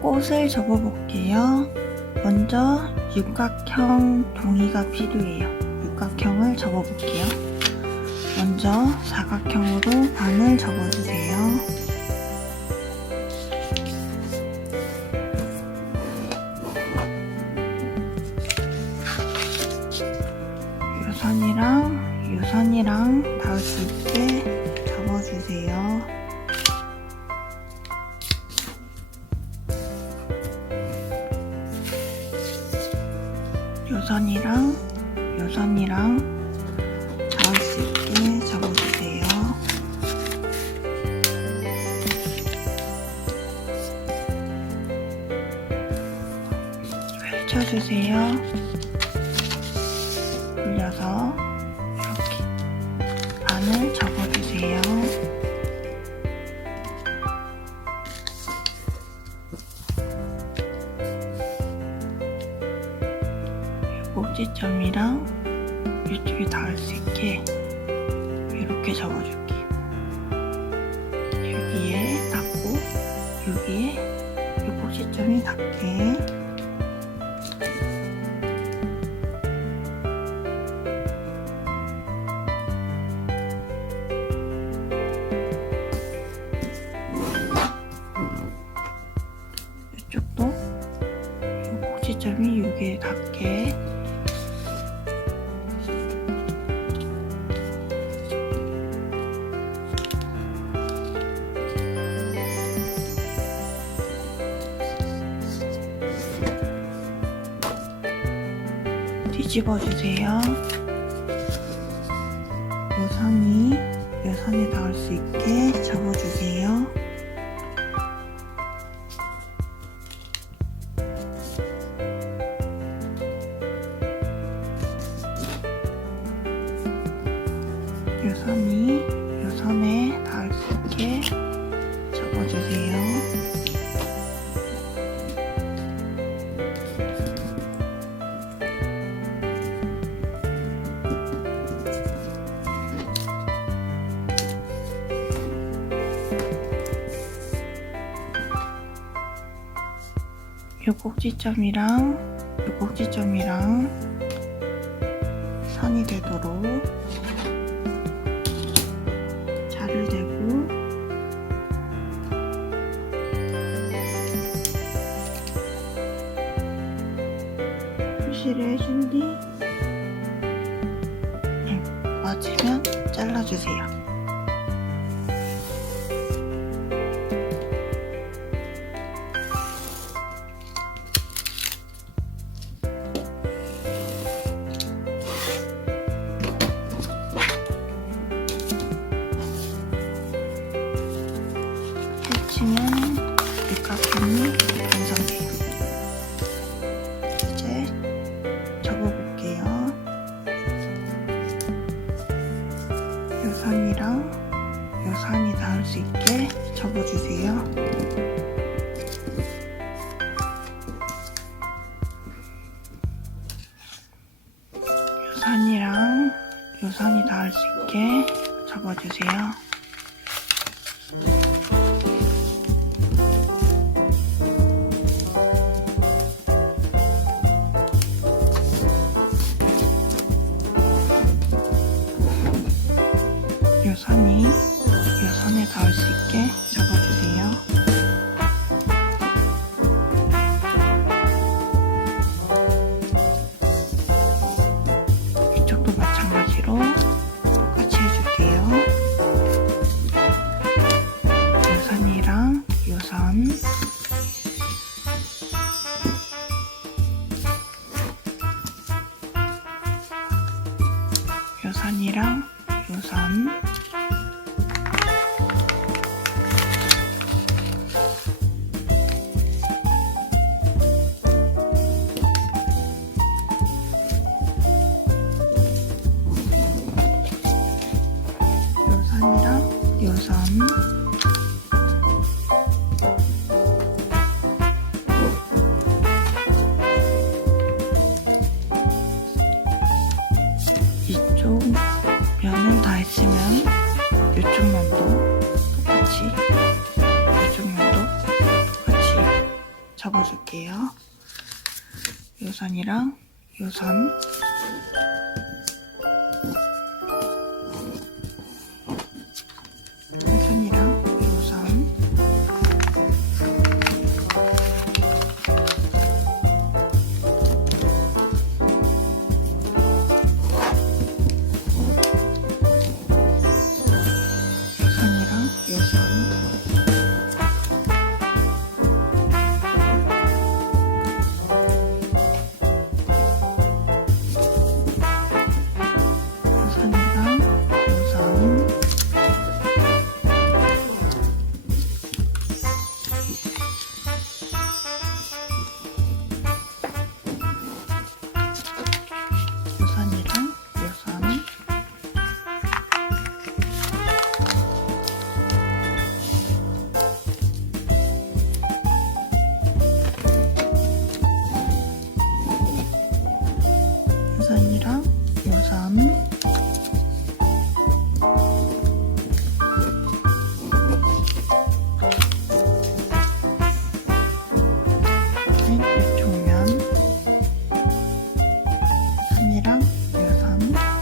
꽃을 접어볼게요. 먼저 육각형 종이가 필요해요. 육각형을 접어볼게요. 먼저 사각형으로 반을 접어주세요. 유선이랑 닿을 수 있게 접어주세요. 요선이랑 닿을 수 있게 접어주세요. 펼쳐주세요. 돌려서 이렇게 반을 접어주세요. 꼭지점이랑 이쪽에 닿을 수 있게 이렇게 접어줄게요. 여기에 닿고 여기에 이 꼭지점이 닿게. 이쪽도 이 꼭지점이 여기에 닿게. 뒤집어주세요. 요선이 닿을 수 있게 접어주세요. 요선에 닿을 수 있게 접어주세요. 이 꼭지점이랑 선이 되도록 자를 대고 표시를 해준 뒤 맞으면 잘라주세요. 치면 육각형이 완성돼요. 이제 접어볼게요. 요선이 닿을 수 있게 접어주세요. 요선이 닿을 수 있게 접어주세요. 요선에 닿을 수 있게 접어주세요. 이쪽도 마찬가지로 똑같이 해줄게요. 요선이랑 요선 접어줄게요. 요 선이랑 요 선, 요 선이랑 요 선, 선이랑 요 선, 이쪽 면, 선이랑 요 선, 요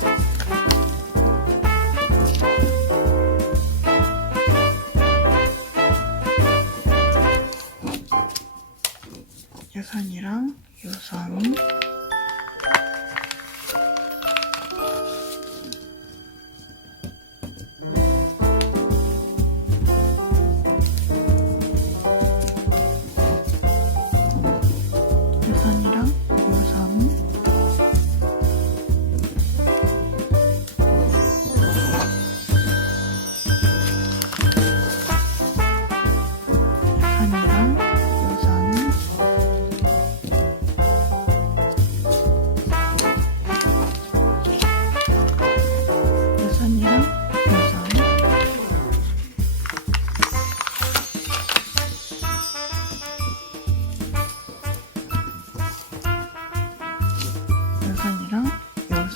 선이랑 요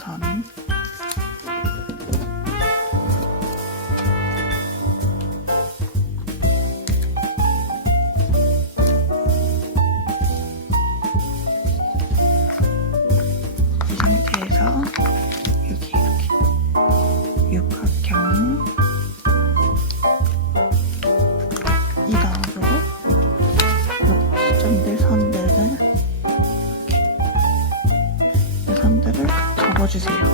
선, 여기 이렇게 육각형 이 다음으로 점들 선들을 이 선들을 접어주세요.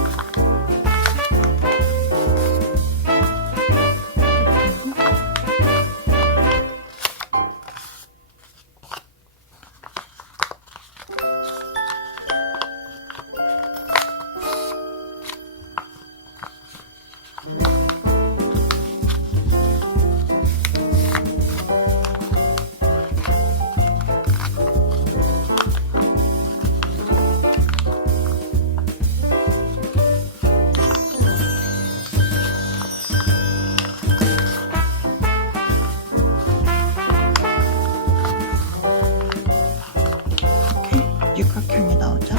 육각형이 나오죠? 요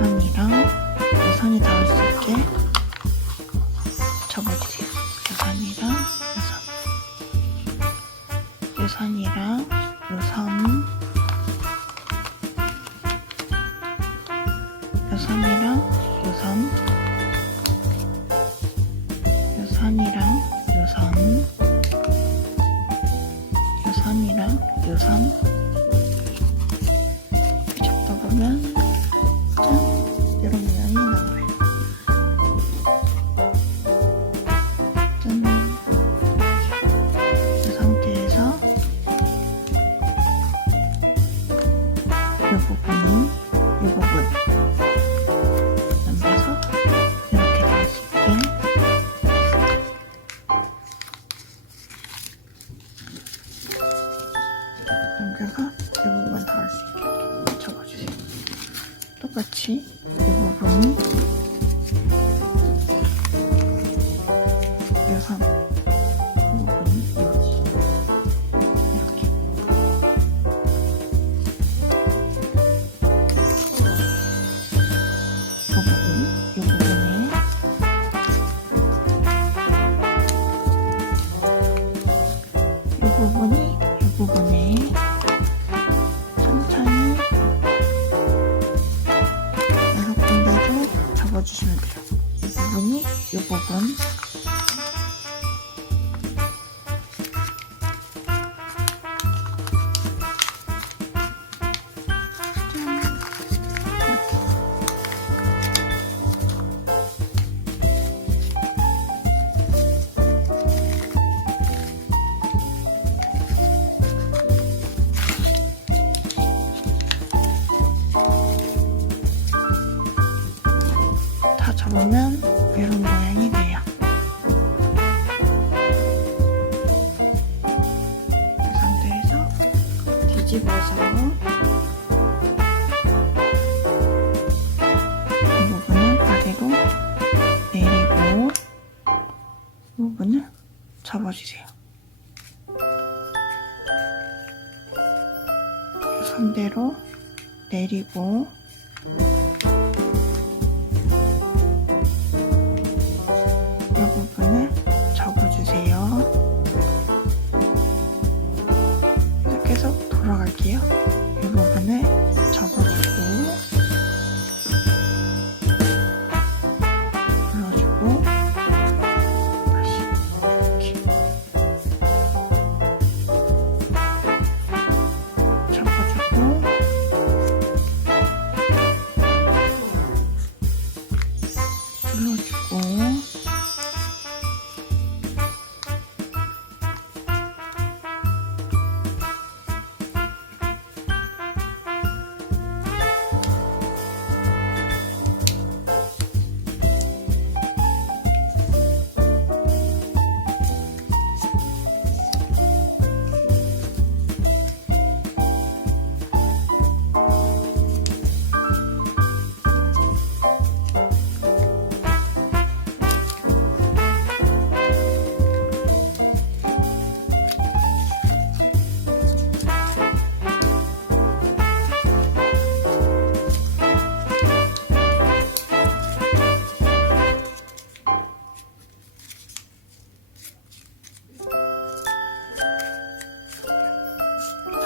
선이랑 요 선이 닿을 수 있게 접어주세요. 요 선이랑 요 선, 요 선이랑 요 선, 요 선이랑 요 선, 요 선이랑 요 선, 요 선이랑 요 선 접다 보면 짠! 이런 모양이 나와요. 짠! 이 상태에서 이 부분이 이 부분 넘겨서 이렇게 될 수 있게 넘겨서 이 부분 닿을 수 있게 접어주세요. 똑같이 이 부분이 이 선, 이 부분이 여기 이렇게 이 부분에 이 부분에 천천히 6군데를 접어주시면 돼요. 이 부분. 다 접으면 이런 모양이 돼요. 이 상태에서 뒤집어서 이 부분을 아래로 내리고 이 부분을 접어주세요. 손대로 내리고 이 부분을 접어주세요. 그래서 계속 돌아갈게요. 이 부분을 접어주고 눌러주고 다시 이렇게 접어주고 눌러주고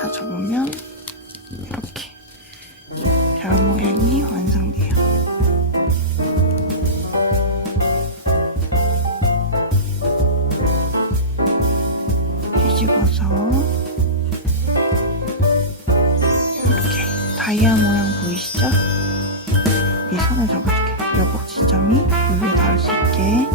다 접으면 이렇게 별 모양이 완성돼요. 뒤집어서 이렇게 다이아 모양 보이시죠? 이 선을 접어줄게요. 이 꼭지점이 여기에 닿을 수 있게.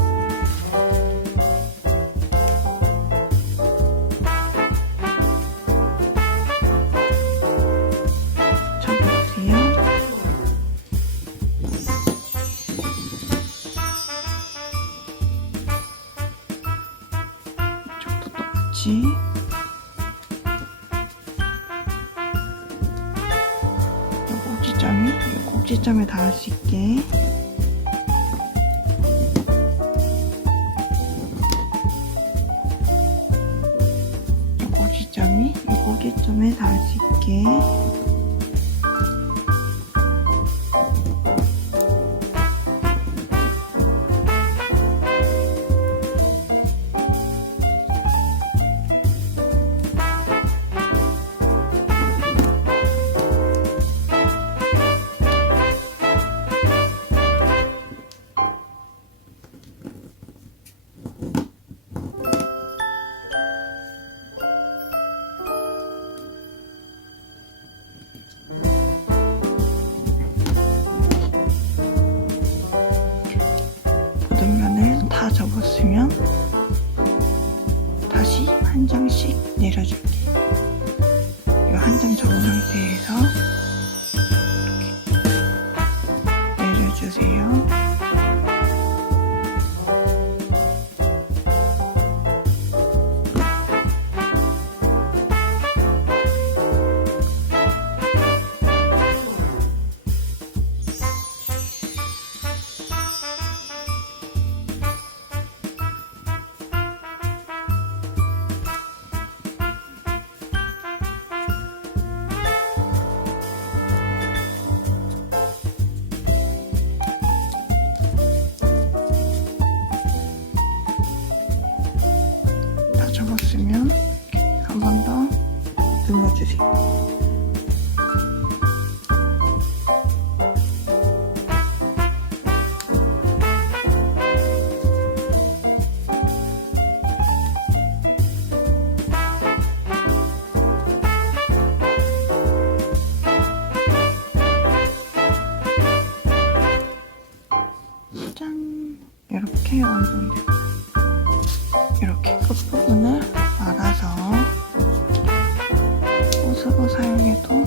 이쪽도 똑같이 이 꼭지점에 닿을 수 있게 이 꼭지점에 닿을 수 있게 모든 면을 다 접었으면 다시 한 장씩 내려줄게요. 이 한 장 접은 상태에서 이렇게 내려주세요. 한 번 더 눌러주세요. 짠! 이렇게 완성이 됩니다. 이렇게 끝부분을 말아서 꽃으로 사용해도